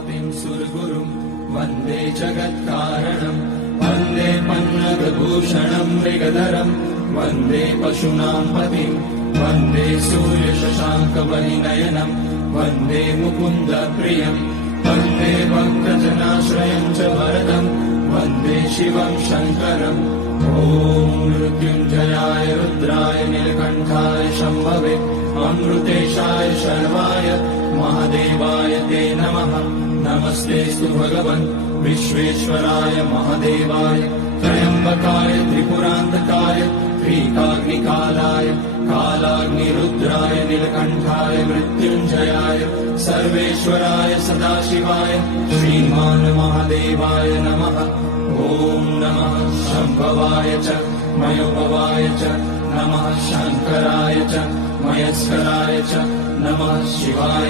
पतिं सुरगुरुं वन्दे जगत्कारणं वन्दे पन्नगभूषणं मृगधरं वन्दे पशूनां पतिं वन्दे सूर्यशशाङ्कवलिनयनं वन्दे मुकुन्दप्रियं वन्दे भक्तजनाश्रयं च वरदं वन्दे शिवं शङ्करम् ॐ मृत्युञ्जयाय रुद्राय नीलकण्ठाय शम्भवे अमृतेशाय शर्वाय महादेवाय ते नमः। नमस्तेऽस्तु भगवन् विश्वेश्वराय महादेवाय त्र्यम्बकाय त्रिपुरान्तकाय त्रिकाग्निकालाय कालाग्निरुद्राय नीलकण्ठाय मृत्युञ्जयाय सर्वेश्वराय सदाशिवाय श्रीमान् महादेवाय नमः। ॐ नमः शम्भवाय च मयोभवाय च नमः शङ्कराय च मयस्कराय च नमः शिवाय।